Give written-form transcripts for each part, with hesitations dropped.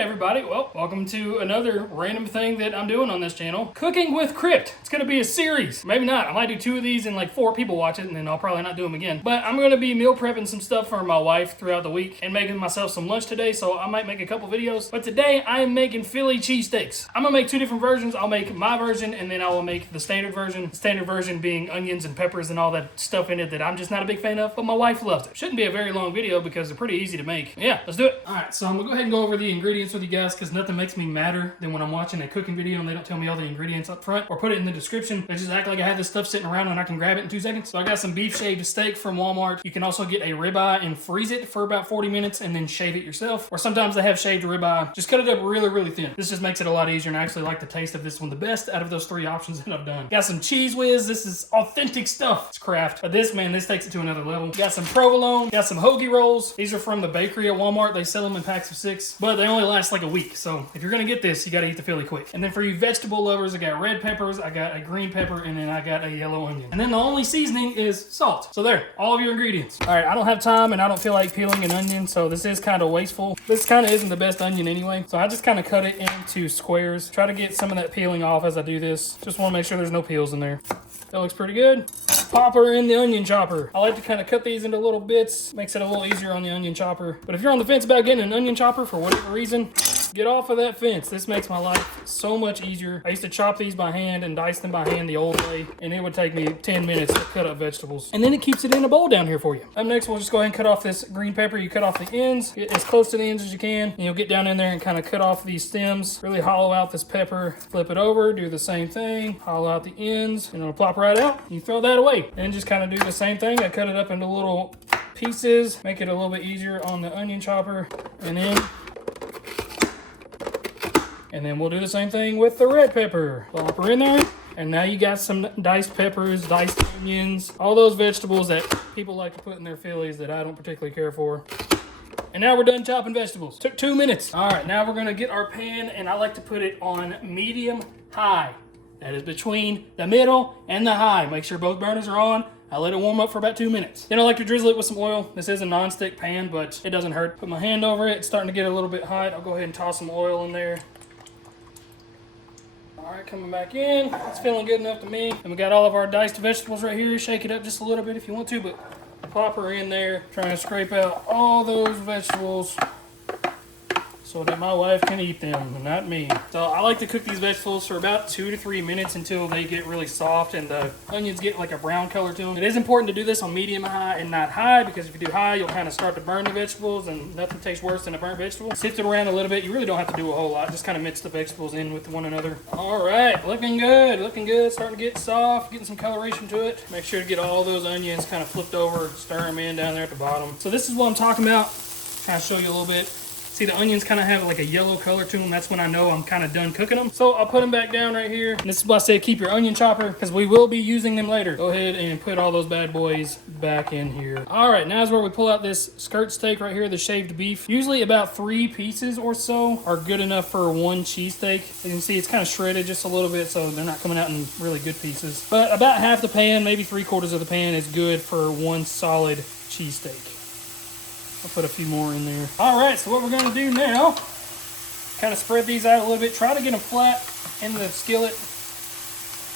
everybody, well, welcome to another random thing that I'm doing on this channel. Cooking with Crypt. It's gonna be a series. Maybe not. I might do 2 of these and like 4 people watch it and then I'll probably not do them again. But I'm gonna be meal prepping some stuff for my wife throughout the week and making myself some lunch today, so I might make a couple videos. But today I am making Philly cheesesteaks. I'm gonna make 2 different versions. I'll make my version and then I will make the standard version. The standard version being onions and peppers and all that stuff in it that I'm just not a big fan of, but my wife loves it. Shouldn't be a very long video because they're pretty easy to make. Yeah, let's do it. All right, so I'm gonna go ahead and go over the ingredients with you guys because nothing makes me madder than when I'm watching a cooking video and they don't tell me all the ingredients up front or put it in the description. They just act like I have this stuff sitting around and I can grab it in 2 seconds. So I got some beef shaved steak from Walmart. You can also get a ribeye and freeze it for about 40 minutes and then shave it yourself. Or sometimes they have shaved ribeye. Just cut it up really, really thin. This just makes it a lot easier, and I actually like the taste of this one the best out of those 3 options that I've done. Got some Cheese Whiz. This is authentic stuff. It's Kraft. But this, man, this takes it to another level. Got some provolone. Got some hoagie rolls. These are from the bakery at Walmart. They sell them in packs of 6, but they only last like a week. So if you're gonna get this, you gotta eat the Philly quick. And then for you vegetable lovers, I got red peppers, I got a green pepper, and then I got a yellow onion. And then the only seasoning is salt. So there, all of your ingredients. All right, I don't have time and I don't feel like peeling an onion, so this is kind of wasteful. This kind of isn't the best onion anyway, so I just kind of cut it into squares. Try to get some of that peeling off as I do this. Just want to make sure there's no peels in there. That looks pretty good. Pop her in the onion chopper. I like to kind of cut these into little bits. Makes it a little easier on the onion chopper. But if you're on the fence about getting an onion chopper for whatever reason, get off of that fence. This makes my life so much easier. I used to chop these by hand and dice them by hand the old way, and it would take me 10 minutes to cut up vegetables. And then it keeps it in a bowl down here for you. Up next, we'll just go ahead and cut off this green pepper. You cut off the ends, get as close to the ends as you can, and you'll get down in there and kind of cut off these stems. Really hollow out this pepper. Flip it over, do the same thing. Hollow out the ends, and it'll plop right out. You throw that away. And just kind of do the same thing. I cut it up into little pieces, make it a little bit easier on the onion chopper, and then we'll do the same thing with the red pepper. Plop her in there. And now you got some diced peppers, diced onions, all those vegetables that people like to put in their Phillies that I don't particularly care for. And now we're done chopping vegetables. Took 2 minutes. All right, now we're gonna get our pan, and I like to put it on medium high. That is between the middle and the high. Make sure both burners are on. I let it warm up for about 2 minutes. Then I like to drizzle it with some oil. This is a non-stick pan, but it doesn't hurt. Put my hand over it. It's starting to get a little bit hot. I'll go ahead and toss some oil in there. All right, coming back in. It's feeling good enough to me. And we got all of our diced vegetables right here. Shake it up just a little bit if you want to, but plop her in there. Trying to scrape out all those vegetables so that my wife can eat them, and not me. So I like to cook these vegetables for about 2 to 3 minutes until they get really soft and the onions get like a brown color to them. It is important to do this on medium high and not high, because if you do high, you'll kind of start to burn the vegetables, and nothing tastes worse than a burnt vegetable. Sift it around a little bit. You really don't have to do a whole lot. Just kind of mix the vegetables in with one another. All right, looking good, looking good. Starting to get soft, getting some coloration to it. Make sure to get all those onions kind of flipped over, stir them in down there at the bottom. So this is what I'm talking about. Kind of show you a little bit. See, the onions kind of have like a yellow color to them. That's when I know I'm kind of done cooking them. So I'll put them back down right here. And this is why I say keep your onion chopper, because we will be using them later. Go ahead and put all those bad boys back in here. All right, now is where we pull out this skirt steak right here, the shaved beef. Usually about 3 pieces or so are good enough for 1 cheesesteak. As you can see, it's kind of shredded just a little bit, so they're not coming out in really good pieces. But about half the pan, maybe 3/4 of the pan is good for 1 solid cheesesteak. I'll put a few more in there. All right, so what we're gonna do now, kind of spread these out a little bit. Try to get them flat in the skillet.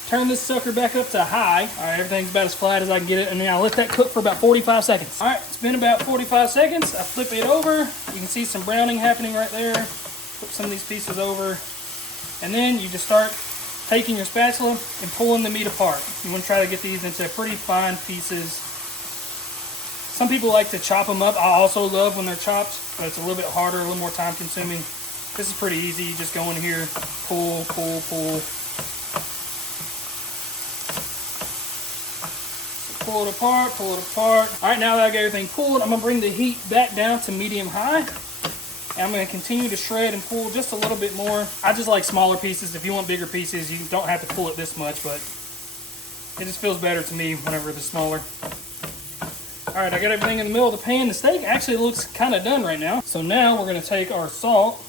Turn this sucker back up to high. All right, everything's about as flat as I can get it. And now let that cook for about 45 seconds. All right, it's been about 45 seconds. I flip it over. You can see some browning happening right there. Flip some of these pieces over. And then you just start taking your spatula and pulling the meat apart. You wanna try to get these into pretty fine pieces. Some people like to chop them up. I also love when they're chopped, but it's a little bit harder, a little more time consuming. This is pretty easy. You just go in here, pull, pull, pull. Pull it apart, pull it apart. All right, now that I got everything pulled, I'm gonna bring the heat back down to medium high. And I'm gonna continue to shred and pull just a little bit more. I just like smaller pieces. If you want bigger pieces, you don't have to pull it this much, but it just feels better to me whenever it's smaller. All right, I got everything in the middle of the pan. The steak actually looks kind of done right now. So now we're gonna take our salt,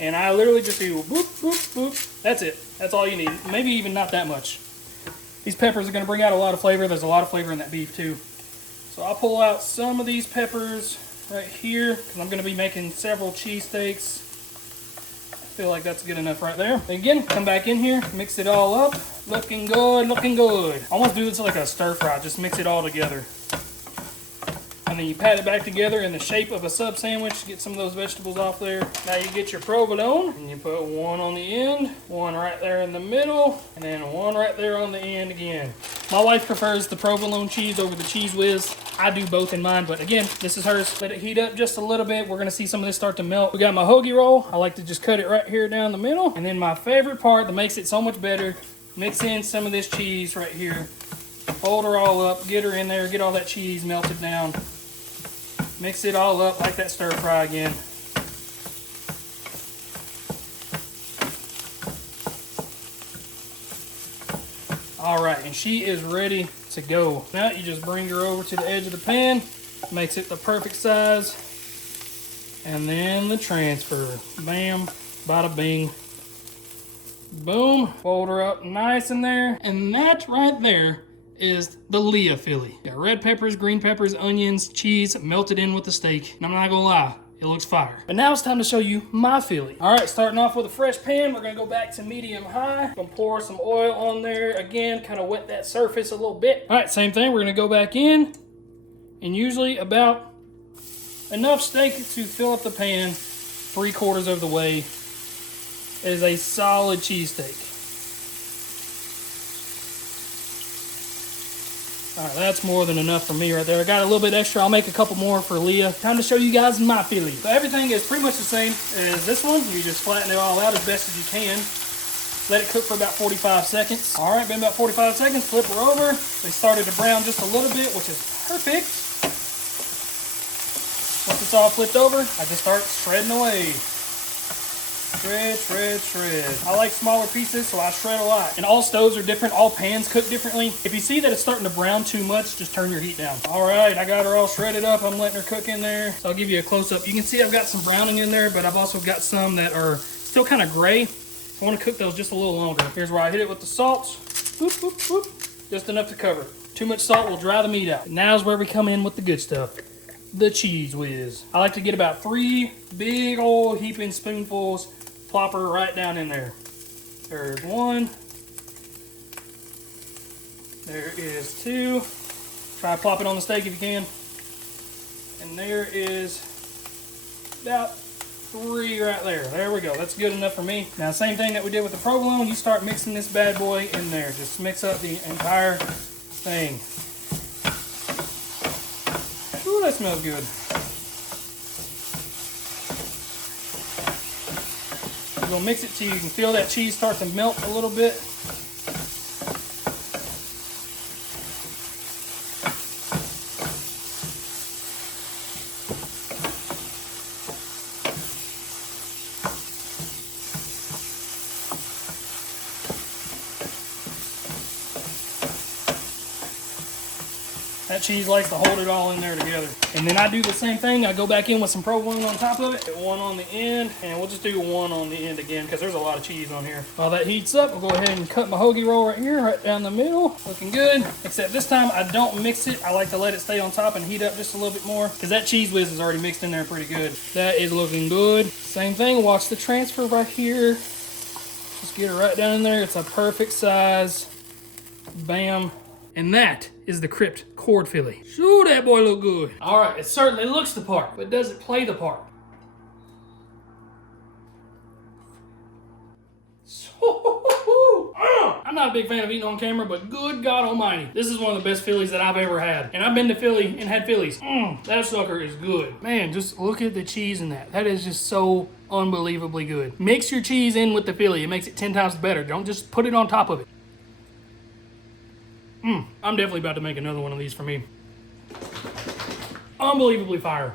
and I literally just do boop, boop, boop. That's it. That's all you need. Maybe even not that much. These peppers are gonna bring out a lot of flavor. There's a lot of flavor in that beef too. So I'll pull out some of these peppers. right here, because I'm going to be making several cheesesteaks. I feel like that's good enough right there. Again, come back in here, mix it all up. Looking good, looking good. I want to do this like a stir fry, just mix it all together. And then you pat it back together in the shape of a sub sandwich, get some of those vegetables off there. Now you get your provolone, and you put one on the end, one right there in the middle, and then one right there on the end again. My wife prefers the provolone cheese over the Cheese Whiz. I do both in mine, but again, this is hers. Let it heat up just a little bit. We're gonna see some of this start to melt. We got my hoagie roll. I like to just cut it right here down the middle. And then my favorite part that makes it so much better, mix in some of this cheese right here. Fold her all up, get her in there, get all that cheese melted down. Mix it all up like that stir fry again. All right, and she is ready to go. Now you just bring her over to the edge of the pan, makes it the perfect size, and then the transfer. Bam, bada bing, boom. Fold her up nice in there, and that right there is the Leah Philly. Got red peppers, green peppers, onions, cheese melted in with the steak. And I'm not gonna lie, it looks fire. But now it's time to show you my Philly. All right, starting off with a fresh pan, we're gonna go back to medium high. Gonna pour some oil on there. Again, kind of wet that surface a little bit. All right, same thing, we're gonna go back in, and usually about enough steak to fill up the pan 3/4 of the way. It is a solid cheesesteak. All right, that's more than enough for me right there. I got a little bit extra. I'll make a couple more for Leah. Time to show you guys my Philly. So everything is pretty much the same as this one. You just flatten it all out as best as you can. Let it cook for about 45 seconds. All right, been about 45 seconds. Flip her over. They started to brown just a little bit, which is perfect. Once it's all flipped over, I just start shredding away. Shred, shred, shred. I like smaller pieces, so I shred a lot. And all stoves are different. All pans cook differently. If you see that it's starting to brown too much, just turn your heat down. All right, I got her all shredded up. I'm letting her cook in there. So I'll give you a close-up. You can see I've got some browning in there, but I've also got some that are still kind of gray. I want to cook those just a little longer. Here's where I hit it with the salt. Boop, boop, boop. Just enough to cover. Too much salt will dry the meat out. Now's where we come in with the good stuff. The Cheese Whiz. I like to get about 3 big old heaping spoonfuls. Plop her right down in there. There's 1. There is 2. Try to plop it on the steak if you can. And there is about 3 right there. There we go. That's good enough for me. Now, same thing that we did with the provolone. You start mixing this bad boy in there. Just mix up the entire thing. Ooh, that smells good. You're gonna mix it till you can feel that cheese start to melt a little bit. That cheese likes to hold it all in there together. And then I do the same thing. I go back in with some provolone on top of it. Get 1 on the end, and we'll just do 1 on the end again because there's a lot of cheese on here. While that heats up, we'll go ahead and cut my hoagie roll right here, right down the middle. Looking good, except this time I don't mix it. I like to let it stay on top and heat up just a little bit more because that Cheese Whiz is already mixed in there pretty good. That is looking good. Same thing, watch the transfer right here. Just get it right down in there. It's a perfect size. Bam. And that is the Crypt cord Philly. Sure, that boy look good. All right, it certainly looks the part, but does it play the part? I'm not a big fan of eating on camera, but good God almighty, this is one of the best Phillies that I've ever had. And I've been to Philly and had Phillies. That sucker is good. Man, just look at the cheese in that. That is just so unbelievably good. Mix your cheese in with the Philly. It makes it 10 times better. Don't just put it on top of it. I'm definitely about to make another one of these for me. Unbelievably fire.